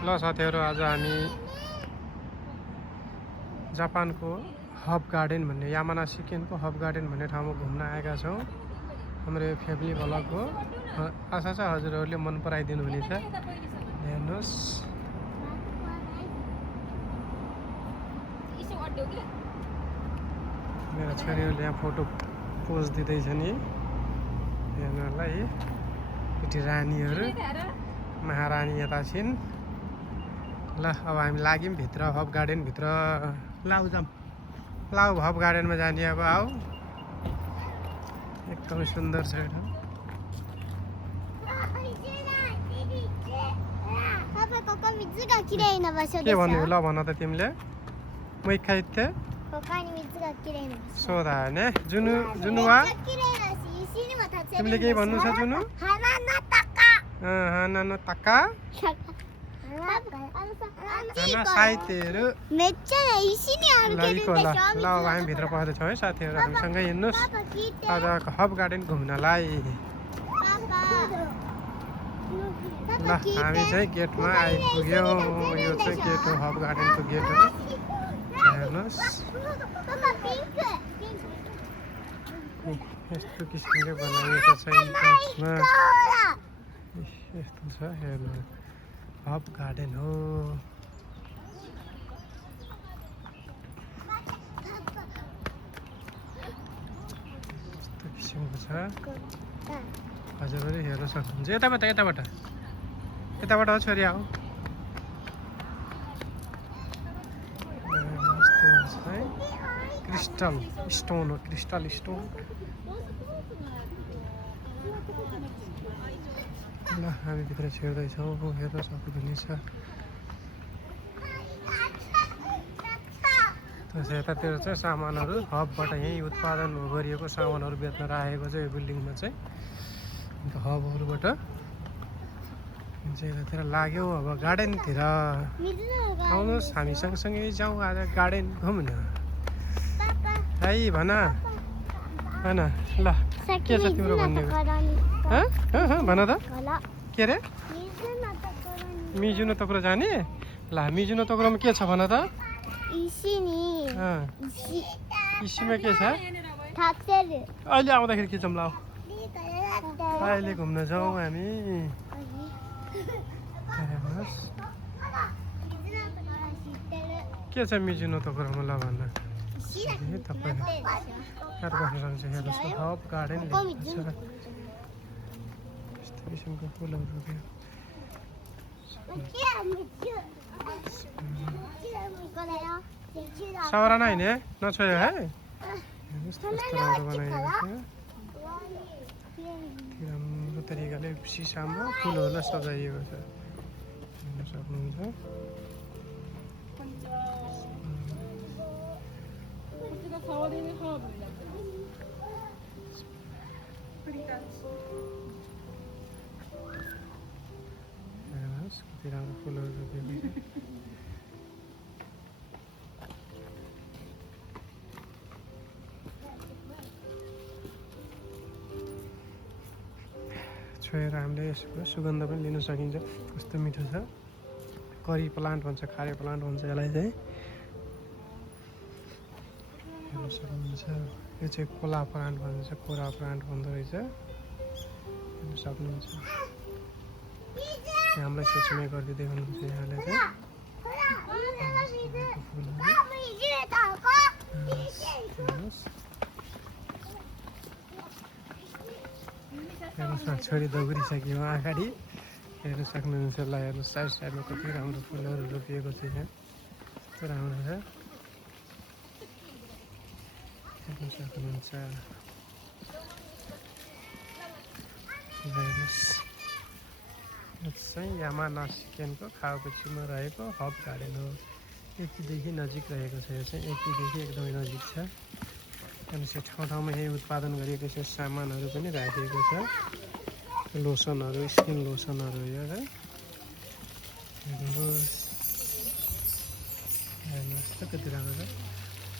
ल साथीहरु आज हामी जापानको हब गार्डन भन्ने यामानासी-केनको हब गार्डन भन्ने ठाउँमा घुम्न आएका छौं। हाम्रो यो फ्यामिली भ्लग हो। आशा छ हजुरहरुले मन पराइदिनु हुनेछ। हेर्नुस् मेरो छोरीहरुले यहाँ फोटो पोज दिँदै छन् नि हेर्नलाई। यति रानीहरु महारानी यता छिन्। ल अब हामी लाग्यौं भित्र हब गार्डन भित्र। लाउ जाम लाउ हब गार्डनमा जाने अब आऊ। एकदमै सुन्दर छ यो ठाउँ। के भन्नु ल भन त तिमीले? मै खाइथे सोधा ने जुनु जुनुवा तिमीले के भन्नु छ जुनु? हाना तक्का हाना साइतेहरु लाइको ल ल अब हामी भित्र पसेको छौं है साथीहरु। हामीसँगै हिँड्नुस् आज हब गार्डन घुम्नलाई। ल हामी चाहिँ गेटमा आइपुग्यौं। यो चाहिँ गेट हो हब गार्डनको गेट हो। हेर्नुस् यस्तो किसिमले बनाइएको छ यसमा। यस्तो छ हेर्नु हब गार्डन हो। यस्तो किसिमको छ। हजुरहरु हेर्न सक्नुहुन्छ। यताबाट यताबाट यताबाट हो छोरी आऊ। क्रिस्टल स्टोन हो क्रिस्टल स्टोन। ल हामी भित्र छिर्दैछौँ। हेर्न सक्नुहुनेछ। यतातिर चाहिँ सामानहरू हबबाट यहीँ उत्पादन गरिएको सामानहरू बेच्न राखेको छ यो बिल्डिङमा चाहिँ। अन्त हबहरूबाट यतातिर लाग्यौँ अब गार्डनतिर। आउनुहोस् हामी सँगसँगै जाउँ आज गार्डन घुम्न। है भन भन ल के छ तिम्रो भन्ने? भन त के रे? मिजुनो तक्रो जाने? ल मिजुनो तक्रोमा के छ भन त? इसीमा के छ? अहिले आउँदाखेरि के जाउँ ल? अहिले घुम्न जाउँ हामी। के छ मिजुनो तक्रोमा ल भन्न? तपाईँ बस्न सक्छ। हेर्नुहोस् हब गार्डन यस्तो किसिमको फुलहरू रोप्यो। सवरा नै हैन नछोयो है। हेर्नुहोस् कस्तो राम्रो बनाएको छ। राम्रो तरिकाले सिसामा फुलहरूलाई सजाइएको छ। हेर्न सक्नुहुन्छ। कति राम्रो फुलहरू रोपेको छ। छोएर हामीले यसको सुगन्ध पनि लिन सकिन्छ। कस्तो मिठो छ। करी प्लान्ट भन्छ खारे प्लान्ट भन्छ यसलाई चाहिँ। हेर्न सक्नुहुन्छ। यो चाहिँ कोला प्लान्ट भन्छ कोरा प्लान्ट भन्दो रहेछ। हेर्न सक्नुहुन्छ। हामीलाई सेचुमै गरिदिँदै हुनुहुन्छ यहाँले चाहिँ। हेर्नुहोस् छोरी दौडिसक्यो अगाडि। हेर्न सक्नुहुन्छ। ल हेर्नु साइड साइडमा कति राम्रो फुलहरू रोपिएको छ यहाँ। कस्तो राम्रो छ। हेर्न सक्नुहुन्छ। हेर्नुहोस् यो चाहिँ यामानासी-केनको खाओगुचीमा रहेको हब गार्डन हो। एकीदेखि नजिक रहेको छ। यो चाहिँ एकीदेखि एकदमै नजिक छ। हेर्नुहोस् ठाउँ ठाउँमा यही उत्पादन गरिएको छ सामानहरू पनि राखिएको छ। लोसनहरू स्किन लोसनहरू यो है। हेर्नुहोस् हेर्नुहोस् त कति राम्रो छ।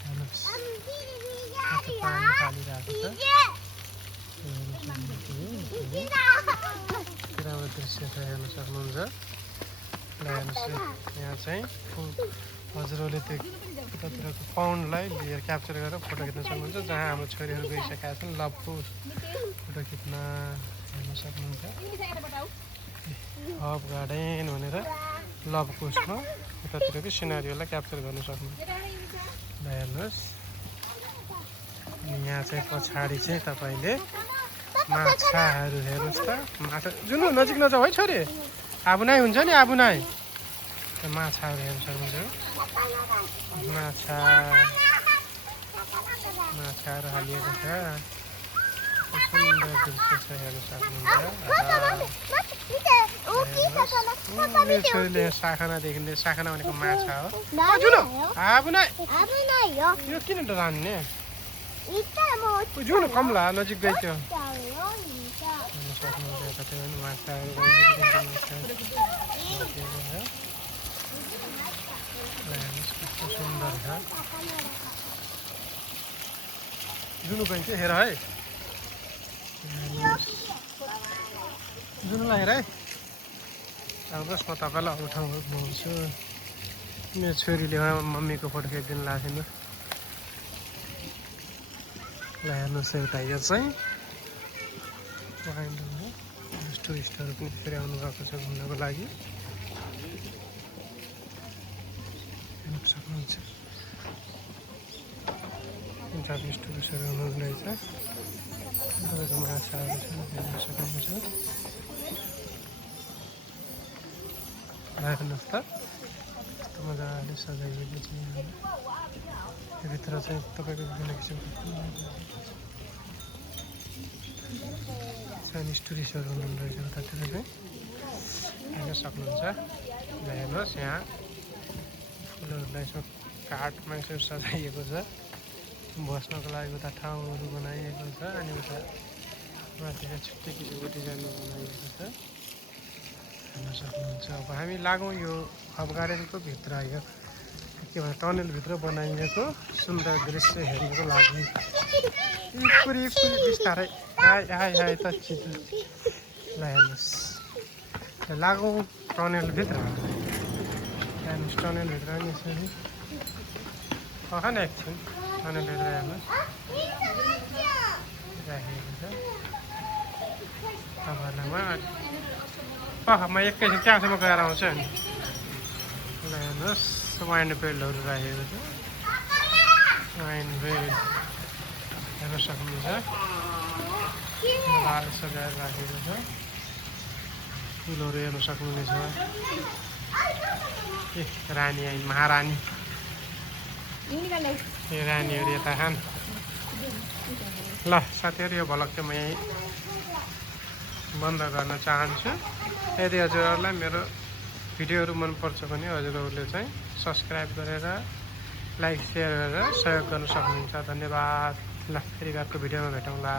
हेर्नुहोस् पानी फालिरहेको छ। राम्रो दृश्य छ हेर्न सक्नुहुन्छ। यहाँ चाहिँ हजुरहरूले त्यो उतातिरको पाउन्डलाई लिएर क्याप्चर गरेर फोटो खिच्न सक्नुहुन्छ। जहाँ हाम्रो छोरीहरू गइसकेका छन् लभको फोटो खिच्न हेर्न सक्नुहुन्छ। हब गार्डन भनेर लभ कोस्टमा उतातिरको सिनारीहरूलाई क्याप्चर गर्न सक्नुहुन्छ। ल हेर्नुहोस्, यहाँ चाहिँ पछाडि चाहिँ तपाईँले माछाहरू हेर्नुहोस् त। माछा जुन नजिक नजाऊ है छोरी, आबुनाइ हुन्छ नि, आबुनाइ। माछाहरू हेर्न सक्नुहुन्छ। माछाहरू हालिएको छ। सुन्दर दृश्य छ, हेर्न सक्नुहुन्छ। मेरो छोरीले साखनादेखि साखना भनेको माछा हो। जुन आबुनाइ, यो किन डरान्ने? जुन कमला नजिक गइथ्यो। सुन्दर छ। जुनु गइन्थ्यो, हेर है। जुनुलाई हेर है। अब बस म तपाईँलाई उठाउँछु। मेरो छोरीले मम्मीको फोटो खिचिदिनु लाग्छ नि। ल हेर्नुहोस्, एउटा यो चाहिँ टुरिस्टहरू पनि फेरि आउनुभएको छ घुम्नको लागि। हेर्न सक्नुहुन्छ, जापानिज टुरिस्टहरू आउनुहुँदैछ। तपाईँको माछाहरू छ, हेर्न सक्नुहुन्छ। हेर्नुहोस् त, कस्तो मजाले सजाइएको छ। भित्र चाहिँ तपाईँको विभिन्न किसिमको चाइनिज टुरिस्टहरू हुनुहुँदो रहेछ उतातिर चाहिँ, हेर्न सक्नुहुन्छ। हेर्नुहोस्, यहाँ फुलहरूलाई यसो काठमा यसो सजाइएको छ। बस्नको लागि उता ठाउँहरू बनाइएको छ। अनि उता माथितिर छुट्टै किसिमको डिजाइनमा बनाइएको छ, हेर्न सक्नुहुन्छ। अब हामी लागौँ यो हब गार्डनको भित्र, यो के भन्छ टनलभित्र बनाइएको सुन्दर दृश्य हेर्नको लागि। पुरी बिस्तारै आइ त छिटो। ल हेर्नुहोस्, लागौँ टनलभित्र। हेर्नुहोस्, टनलभित्र नि यसरी खान एकछिन टनलभित्र हेर्नुहोस् राखेको छ। तपाईँहरूलाई म एकैछिन त्यहाँसम्म गएर आउँछु नि। ल हेर्नुहोस्, वाइन बेल्टहरू राखेको छ। वाइन बेल्ट हेर्न सक्नुहुन्छ। लाल सजाएर राखेको छ। फुलहरू हेर्न सक्नुहुनेछ। ए रानी आइन्, महारानी। ए रानीहरू यता खान्। ल साथीहरू, यो भ्लग चाहिँ म यहीँ बन्द गर्न चाहन्छु। यदि हजुरहरूलाई मेरो भिडियोहरू मनपर्छ भने हजुरहरूले चाहिँ सब्सक्राइब गरेर लाइक सेयर गरेर सहयोग गर्न सक्नुहुन्छ। धन्यवाद। ल फेरि अर्को भिडियोमा भेटौँला।